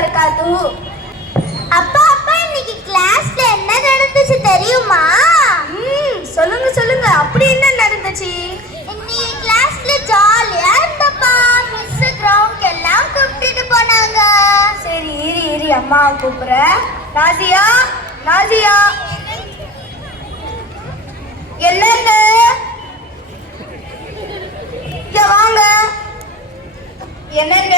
வரகாத்து. அப்பா அப்பா இன்னைக்கு கிளாஸ்ல என்ன நடந்துச்சு தெரியுமா? சொல்லுங்க சொல்லுங்க, அப்படி என்ன நடந்துச்சு? இன்னைக்கு கிளாஸ்ல ஜாலியா இருந்தப்பா. மிஸ் கிரவுண்ட் எல்லாம் கூப்பிட்டு போனாங்க. சரி இரு இரு, அம்மா கூப்பிடுறேன். நாசியா நாசியா, என்னங்க இங்க வாங்க. என்னங்க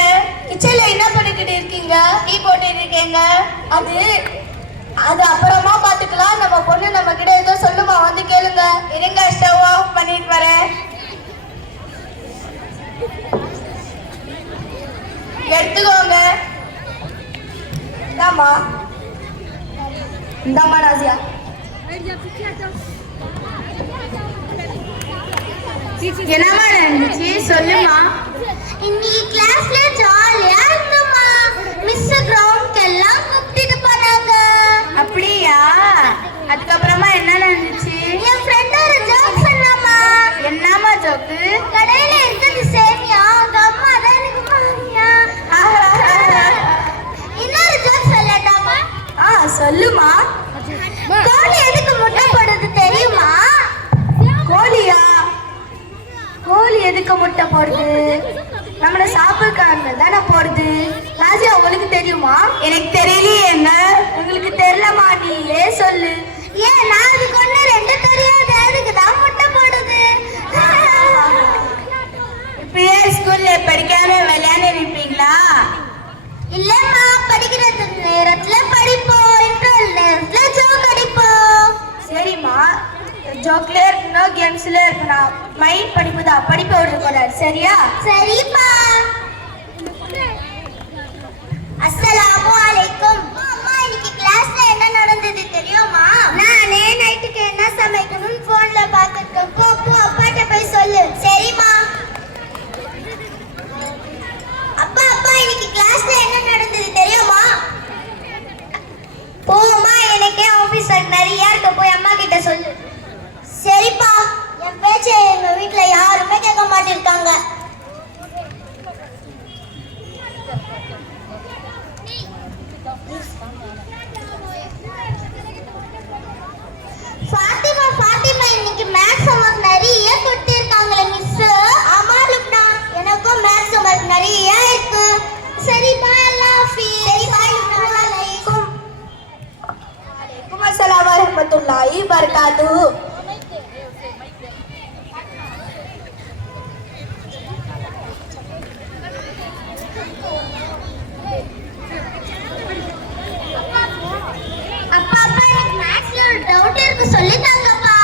கிச்சன்ல என்ன பண்ணிக்கிட்டு இருக்கீங்க? டீ போட்டுட்டு இருக்கீங்க. அது அப்புறமா பாத்துக்கலாம். நம்ம பொண்ணு நம்ம கிட்ட ஏதோ சொல்லுமா, வந்து கேளுங்க. இருங்க, ஸ்டவ் ஆஃப் பண்ணிட்டு வரேன். எடுத்துக்கோங்க. இந்தாம்மா இந்தாம்மா நாசியா. என்னம்மா நடந்துச்சு சொல்லுமா. இன்னைக்கு கிளாஸ்ல ஜாலியா இருந்தோமா. மிஸ் கிரவுண்ட் எல்லாம் கூப்பிட்டு போனாங்க. அப்படியா? அதுக்கப்புறமா என்ன நடந்துச்சு? என் ஃப்ரெண்ட் ஒரு ஜோக் சொன்னாமா. என்னம்மா ஜோக்கு? கடையில இருக்குது சேமியா, அவங்க அம்மா தான் எனக்கு மாமியா. இன்னொரு ஜோக் சொல்லட்டாமா? சொல்லுமா. கோழி எதுக்கு முட்டை போடுது தெரியுமா? கோழியா? கோழி எதுக்கு முட்டை போடுது? நம்மள சாப்பிடுக்காங்க தானே போடுது. ராஜா உங்களுக்கு தெரியுமா? எனக்கு தெரியலையேங்க. உங்களுக்கு தெரியலமா, நீயே சொல்லு. ஏன் நான் அதுக்கு ஒண்ணு ரெண்டு தெரியாது, அதுக்கு தான் முட்டை போடுது. இப்பயே ஸ்கூல்ல படிக்காம விளையாண்டு இருப்பீங்களா? இல்லம்மா, படிக்கிற நேரத்துல படிப்போம், இன்டர்வல் நேரத்துல ஜோக் அடிப்போம். சரிம்மா, ஜோக்ல இருக்கணும், கேம்ஸ்ல இருக்கணும். மைண்ட் படிப்பு தான், படிப்பை விடக்கூடாது. சரியா? சரிப்பா. அஸ்ஸலாமு அலைக்கும். அம்மா இன்னைக்கு கிளாஸ்ல என்ன நடந்தது தெரியுமா? நானே நைட்டுக்கு என்ன சமைக்கணும்னு போன்ல பார்த்துட்டு போ அப்பாட்ட போய் சொல்லு. சரிம்மா. அப்பா அப்பா இன்னைக்கு கிளாஸ்ல என்ன நடந்தது தெரியுமா? போமா, எனக்கே ஆபீஸ் ஒர்க் நிறைய இருக்கு, போய் அம்மா கிட்ட சொல்லு. சரிப்பா. என் பேச்சை எங்க வீட்ல யாருமே கேட்க மாட்டிருக்காங்க. ஃபாத்திமா இன்னைக்கு மேத்ஸ் ஹோம்வொர்க் நிறைய கொடுத்திருக்காங்களே மிஸ். ஆமா லுக்னா, எனக்கும் மேத்ஸ் ஹோம்வொர்க் நிறைய இருக்கு. சரிப்பா, அல்லாஹ் ஹாஃபிஸ். சரிப்பா, அஸ்ஸலாமு அலைக்கும். வலைக்கும் அஸ்ஸலாம் வரஹ்மத்துல்லாஹி வபரகாத்துஹு. அப்பா அப்பா எனக்கு மேத்ஸ்ல ஒரு டவுட் இருக்கு, சொல்லி தாங்கப்பா.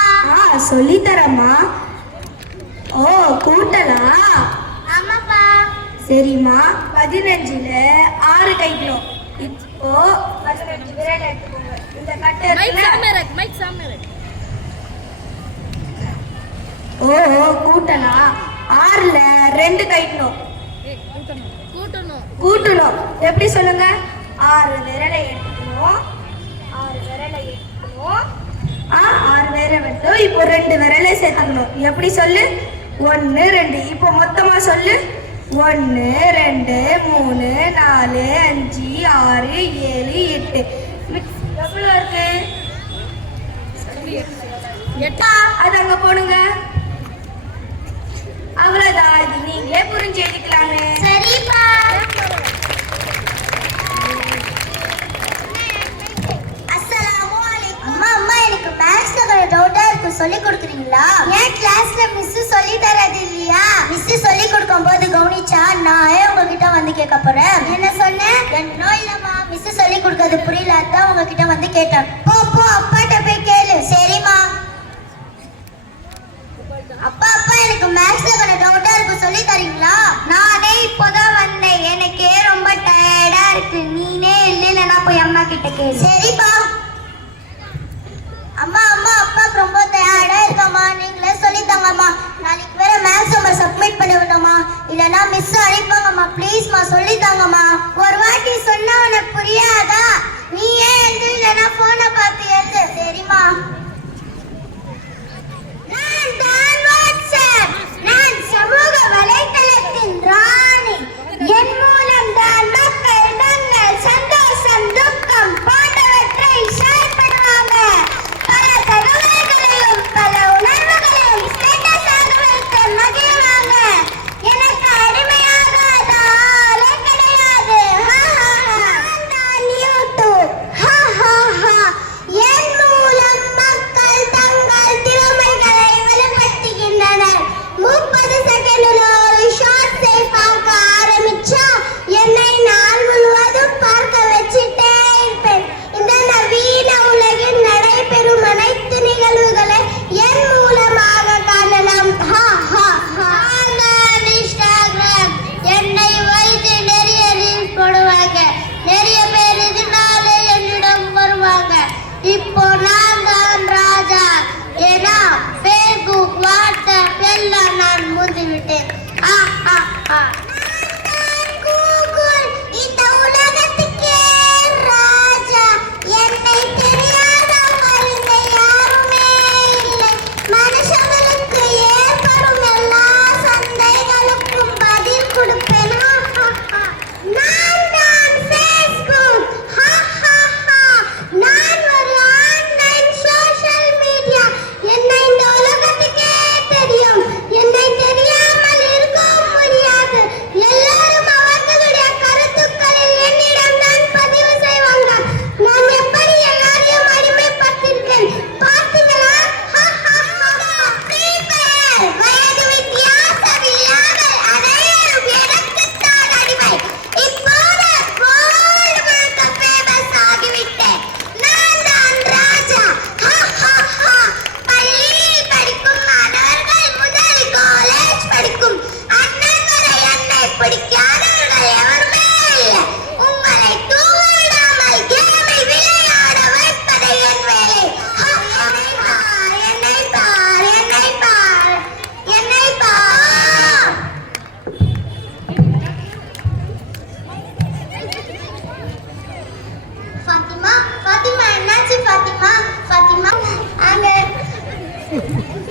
சொல்லி தரமா. ஓ, கூட்டலாம். ஆமாப்பா. சரிம்மா, 15ல 6 கைக்கணும். இப்போ 15 விரல் எடுத்துக்கோங்க. இந்த கட்டை கூட்டலாம். 6ல 2 கைக்கணும். கூட்டணும். எப்படி சொல்லுங்க? 6 விரலை எடுத்துக்கணும். 6 விரலை எடுத்துக்கணும். 6 விரலை விட்டு இப்போ 2 விரலை சேர்த்துக்கணும். எப்படி சொல்லு? 1 2. இப்போ மொத்தமா சொல்லு. 1 2 3 4 5 6 7 8. எவ்வளோ இருக்கு? 8. அது அங்க போடுங்க. அவ்வளவுதான். இது நீங்களே புரிஞ்சு எடுக்கலாமே. சரிப்பா. அஸ்ஸலாமு அலைக்கும். அம்மா எனக்கு மேத்ஸ்ல கொஞ்சம் டவுட்டா இருக்கு, சொல்லி கொடுக்குறீங்களா? ஏன் கிளாஸ்ல மிஸ் சொல்லி தரது இல்லையா? மிஸ் சொல்லி கொடுக்கும்போது கவனிச்சா நான் உங்ககிட்ட வந்து கேட்க போறேன். என்ன சொன்னேன்? என்ன இல்லம்மா, மிஸ் சொல்லி கொடுக்கறது புரியல, அதான் உங்ககிட்ட வந்து கேட்டேன். போ அப்பாட்ட போய் கேளு. சரிம்மா. அப்பா எனக்கு மேத்ஸ்ல கொஞ்சம் டவுட்டா இருக்கு, சொல்லி தரீங்களா? நானே இப்போதான் வந்தேன், எனக்கே ரொம்ப டயர்டா இருக்கு. நீனே இல்லைன்னா போய் அம்மா கிட்ட கேளு. சரிப்பா. அம்மா அப்பாக்கு ரொம்ப டயர்டா இருக்கம்மா, நீங்களே சொல்லி தாங்கம்மா. நாளைக்கு வேற மேத்ஸ் ஹோம்வொர்க் சப்மிட் பண்ணி விடணுமா, இல்லைன்னா மிஸ் அழைப்பாங்கம்மா. ப்ளீஸ்மா சொல்லி தாங்கம்மா. ஒரு வாட்டி சொன்னா உனக்கு புரியாதா? நீ ஏன் எழுது, இல்லைன்னா போனை பார்த்து எழுது. சரிம்மா. நான் சமூக வலைத்தளத்தின் ராணி. என் மூலம் தான் மக்கள் தங்கள்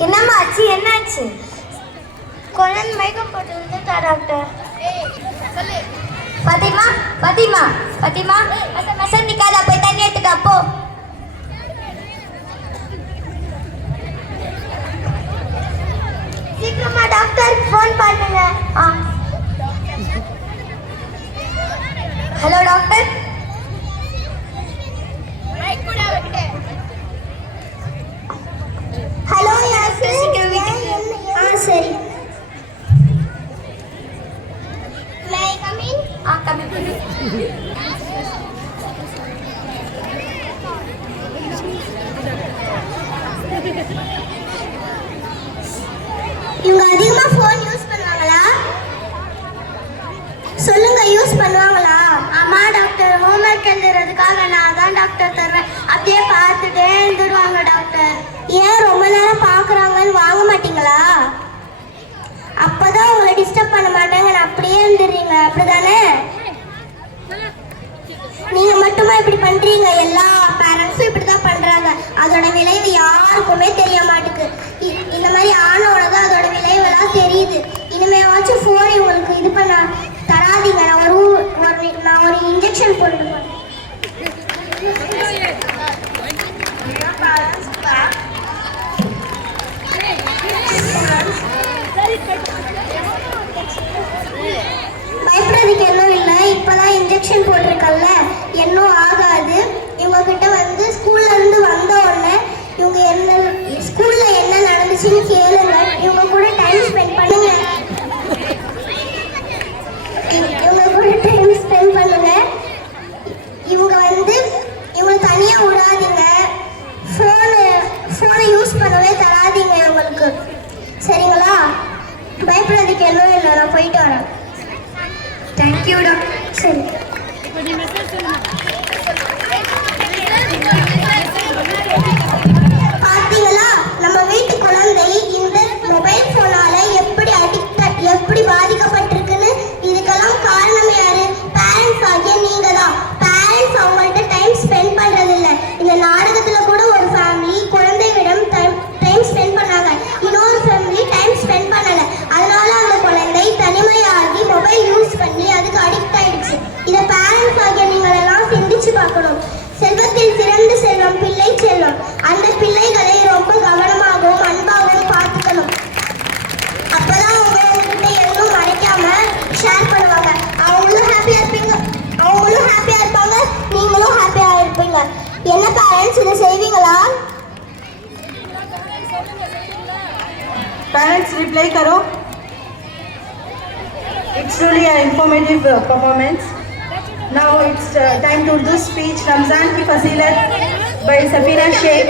என்னம்மா ஆச்சு? என்னாச்சு? குழந்தை மயக்கம் போட்டு விழுந்துட்டா டாக்டர். பாத்திமா பாத்திமா பாத்திமா மசன் நிக்காத, போய் தண்ணி எடுத்துட்டு அப்போ. சீக்கிரமா டாக்டர் ஃபோன் பண்ணுங்க. Hello doctor. ஹலோ யாசின். சரி. May I come in? Come in. இவங்க அதிகமா ஃபோன் யூஸ் பண்ணுவாங்களா? சொல்லுங்க, யூஸ் பண்ணுவாங்களா? ஆமா டாக்டர், ஹோம்வொர்க் எழுதுறதுக்காக நான் தான் டாக்டர் தர்றேன். அப்படியே பார்த்துட்டே எழுந்துடுவாங்க டாக்டர். ஏன் ரொம்ப நேரம் பார்க்குறாங்கன்னு வாங்க மாட்டீங்களா? அப்பதான் உங்களை டிஸ்டர்ப் பண்ண மாட்டாங்க, அப்படியே எழுந்துடுறீங்க, அப்படிதானே? நீங்க மட்டுமா இப்படி பண்றீங்க? எல்லா பேரண்ட்ஸும் இப்படிதான் பண்றாங்க. அதோட விளைவு யாருக்குமே தெரிய மாட்டுக்கு. இந்த மாதிரி ஆனோட தான் அதோட விளைவெல்லாம் தெரியுது. இனிமேவாச்சும் ஃபோன் உங்களுக்கு இது பண்ண தராதீங்க. நான் ஒரு இன்ஜெக்ஷன் போட்டுருக்கேன். பயப்படுறதுக்கு எதுவும் இல்லை. இப்போதான் இன்ஜெக்ஷன் போட்டிருக்கல, இன்னும் ஆகாது. இவங்க கிட்ட வந்து ஸ்கூல்ல இருந்து வந்த உடனே இவங்க ஸ்கூல்ல என்ன நடந்துச்சுன்னு கேளுங்க. இவங்க கூட டைம் ஸ்பெண்ட் பண்ணுங்க. இவங்க தனியா விடாதீங்க. ஃபோனை யூஸ் பண்ணவே தராதீங்க இவங்களுக்கு, சரிங்களா? பயப்படுறதுக்கு எதுவும் இல்லை. நான் போயிட்டு வரேன். Thank you doctor. சரி. பார்த்தீங்களா, நம்ம வீட்டு குழந்தை இந்த மொபைல் ஃபோனால எப்படி பாதிக்கப்பட்டிருக்குன்னு. இதுக்கெல்லாம் காரணம் யாரு? பேரண்ட்ஸ் ஆகிய நீங்க தான். பேரண்ட்ஸ் அவங்கள்ட்ட டைம் ஸ்பெண்ட் பண்றதில்லை. இந்த நாடகத்துல கூட ஒரு ஃபேமிலி குழந்தையிடம் டைம் ஸ்பெண்ட் பண்ணாங்க, இன்னொரு ஃபேமிலி டைம் ஸ்பெண்ட் பண்ணல. அதனால அந்த குழந்தை தனிமையாகி மொபைல் யூஸ் பண்ணி அதுக்கு அடிக்ட் ஆயிடுச்சு. இதை பேரண்ட்ஸ் ஆகிய நீங்களெல்லாம் சிந்திச்சு பார்க்கணும். செல்வத்தில் சிறந்த செல்வம் பிள்ளை செல்வம். அந்த பிள்ளைகளை ரொம்ப கவனமாகவும் அன்பாகவும் பார்த்துக்கணும். அப்பதான் உங்ககிட்ட எதுவும் மறைக்காம ஷேர் பண்ணுவாங்க. அவங்களும் ஹாப்பியா இருப்பாங்க, நீங்களும் ஹாப்பியா இருப்பீங்க. என்ன பேரண்ட்ஸ், இதை செய்வீங்களா? Parents, reply karo. It's truly an informative performance. Now it's time to do speech Ramzan ki Fazilat by Safina Sheikh.